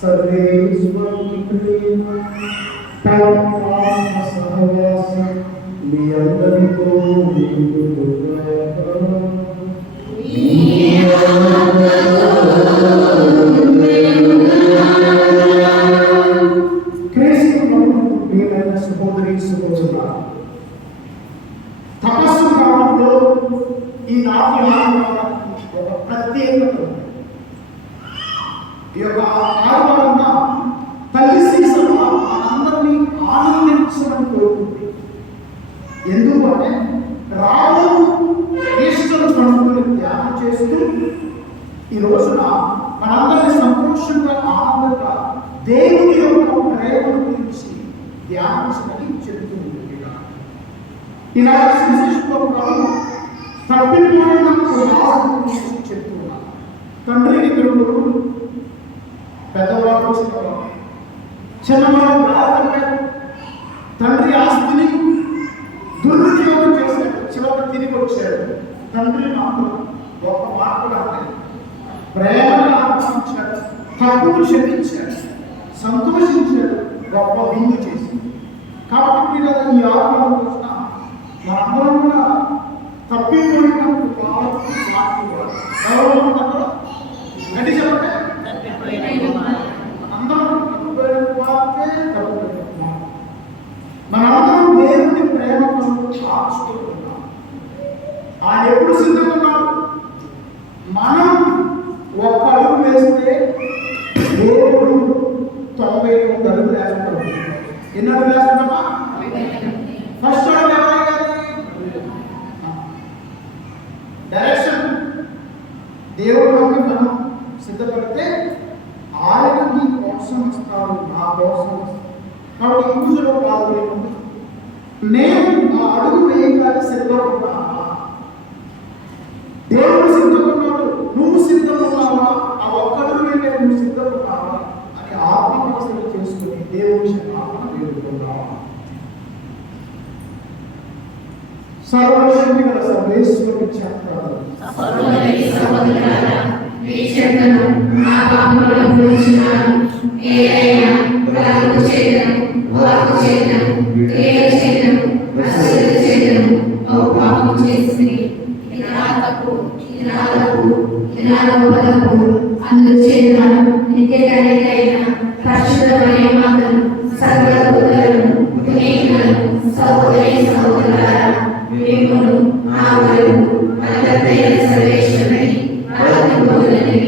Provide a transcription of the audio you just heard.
सर्वेश्वर सहवास नियंत्रण को సహోదరుల తపస్సు కాలంలో ఈ నాటి ఆదివారం ఒక ప్రత్యేకత ఈ యొక్క ఆదివారంగా తల్లి సీసమ్మ మనందరినీ ఆనందించడం కోరుకుంది. ఎందుకంటే రాము ఈశ్వరు పండుగను ధ్యానం చేస్తూ ఈ రోజున మనందరినీ సంతోషంగా ఆనందంగా దేవుడు ధ్యానించమని చెబుతూ ఉంటుంది ఇలా సువిశేషంలో తప్పిపోయిన కుమారుడు చెప్తున్నారు తండ్రికి తిరుగుడు పెద్దవాడు చిన్నవాడు తండ్రి ఆస్తిని దుర్వినియోగం చేశాడు చివరికి తిరిగి వచ్చాడు తండ్రి నాకు గొప్ప మార్పు రాలేదు అనలేదు. ఆకర్షించాడు తప్పులు క్షమించాడు సంతోషం గొప్ప విందు చేసి కాబట్టి మీరు ఈ ఆత్మల మనందరం కూడా తప్పిపోయినప్పుడు ఎవరు గట్టి చెప్పండి. అందరం మనందరం దేవుని ప్రేమ కొరకు ఆయన ఎప్పుడు సిద్ధంగా మనం ఒక్క అడుగు వేస్తే దేవుడు ఎన్ని అడుగులు వేస్తున్నామా ఫస్ట్ అడుగు ఎవరు డైరెక్షన్ దేవుడు మనం సిద్ధపడితే ఆయన నీ కోసం వస్తాడు నా కోసం వస్తాడు. కాబట్టి ఈ పూజలో పాల్గొనే నేను ఆ అడుగు వేయగానే సిద్ధపడుతున్నా దేవుడు సిద్ధపడ్డాడు నువ్వు సిద్ధమవుతావా? ఆ ఒక్కడుగు వేయడానికి నువ్వు సిద్ధపడతావా? అని ఆత్మవిమర్శలు చేసుకుని దేవుని సర్వశక్తి గల సర్వేశ్వరుని చేస్తాడు సహోదరులారా, మీ నా పాపములను ఏదైనా చేయడం, వాకు చేయడం, క్రియ చేయడం, చేయడం, ఓ పాపము చేసింది. ఇది నా తప్పు, ఇది నా తప్పు, ఇది నా గొప్ప తప్పు. అందుచేత నిత్య కన్యకైన పరిశుద్ధ ಅಲ್ಲದೆ ಸರ್ವೇಶ್ವರನೇ ಪರಮಬೋಧನೆ